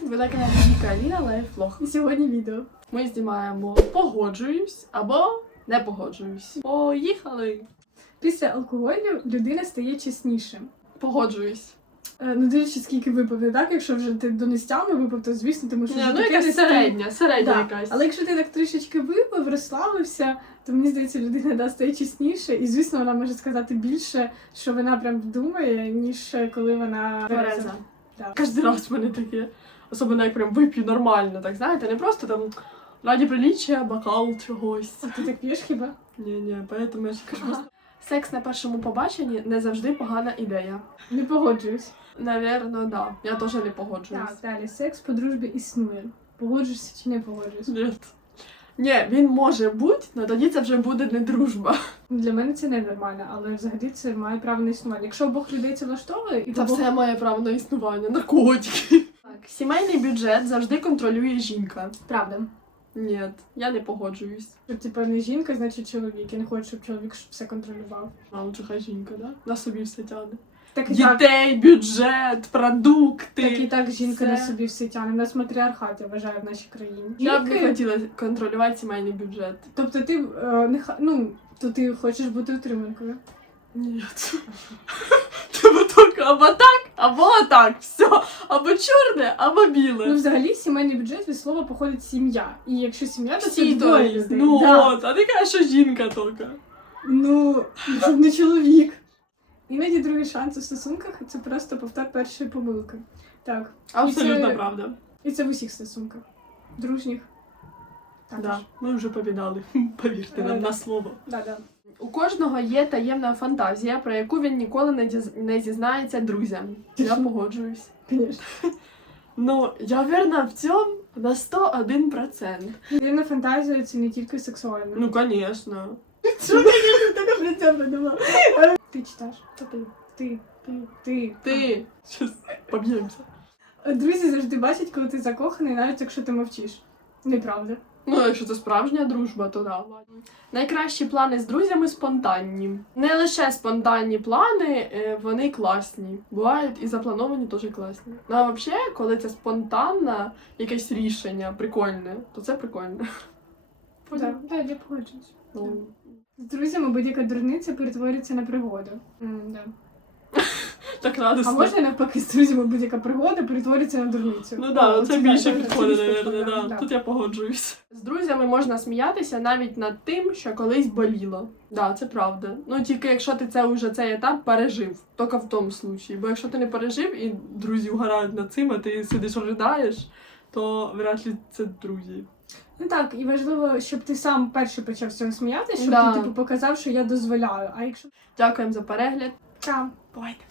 Привіт! Ви на каналі Віка Аліна Лайфлог. І сьогодні відео. Ми знімаємо погоджуюсь або не погоджуюсь. Поїхали! Після алкоголю людина стає чеснішим. Погоджуюсь. Е, Ну, дивлячись, скільки випив, так? Якщо вже ти до нестями випив, то звісно можеш Ні, вже ну таке якась нести. середня, середня Да. якась. Але якщо ти так трішечки випив, розслабився, то мені здається, людина да, стає чесніше, і звісно, вона може сказати більше, що вона прям думає, ніж коли вона Твереза. Да. Кожен раз в мене таке. Особливо як прям вип'ю нормально, так знаєте, не просто там раді приліччя, бокал чогось. А ти так п'єш хіба? Ні, ні, поэтому я ж кажу. Секс на першому побаченні не завжди погана ідея. Не погоджуюсь. Навірно, да. Я теж не погоджуюсь. Так, далі секс по дружбі існує. Погоджуєшся чи не погоджуєшся? Ні. Ні, він може бути, але тоді це вже буде не дружба. Для мене це не нормально, але взагалі це має право на існування. Якщо обох людей це влаштовує, і Та обох- все має право на існування, наркотики. Так, сімейний бюджет завжди контролює жінка. правда. Ні, я не погоджуюсь. Що типу не жінка, значить чоловік. Я не хочу, щоб чоловік все контролював. А лучше хай жінка, да? На собі все тягне. Так і так, Дітей, бюджет, продукти. так і так жінка все. на собі все тягне. У нас матріархат, я вважаю, в нашій країні. Я б не хотіла контролювати сімейний бюджет. Тобто ти е, не ну, то ти хочеш бути утриманкою. Ні. Тебе тільки або так, або так. Все. Або чорне, або біле. Ну, взагалі, сімейний бюджет від слова походить сім'я. І якщо сім'я, то це двоє людей. Ну Да. от, а ти кажеш, що жінка тільки. Ну, щоб не чоловік. Іноді другий шанс у стосунках це просто повтор першої помилки. Так. Абсолютно це- правда. І це в усіх стосунках. Дружніх. Також. Да, ми вже повідали. Повірте нам Е, на слово. Да, да. У кожного є таємна фантазія, про яку він ніколи не, діз... не зізнається друзям. Я погоджуюсь. Конечно. Ну, я вірна в цьому на 101%. Вірна фантазія це не тільки сексуально. Ну, звісно. що ти так про це подумав? Ти читаєш? Та ти. Ти, ти, ти. Ти. Щас поб'ємося. Друзі завжди бачать, коли ти закоханий, навіть якщо ти мовчиш. Неправда. Ну, якщо це справжня дружба, то да. ладно. Найкращі плани з друзями спонтанні. Не лише спонтанні плани, е, вони класні. Бувають і заплановані теж класні. Ну а взагалі, коли це спонтанне якесь рішення, прикольне, то це прикольно. Так, да, я погоджуюсь. Ну, З друзями будь-яка дурниця перетворюється на пригоду. Да. Так А можна навпаки з друзями будь-яка пригода перетвориться на дурницю. Ну да, О, це більше підходить, да. Тут я погоджуюсь. З друзями можна сміятися навіть над тим, що колись боліло. Да, це правда. Ну тільки якщо ти це вже цей етап пережив, тільки в тому случаї. Бо якщо ти не пережив і друзі угорають над цим, а ти сидиш ридаєш, то вряд ли це друзі. Ну так, і важливо, щоб ти сам перший почав з цього сміятися, щоб Да. ти типу показав, що я дозволяю. А якщо Дякуємо за перегляд. там. Бувайте!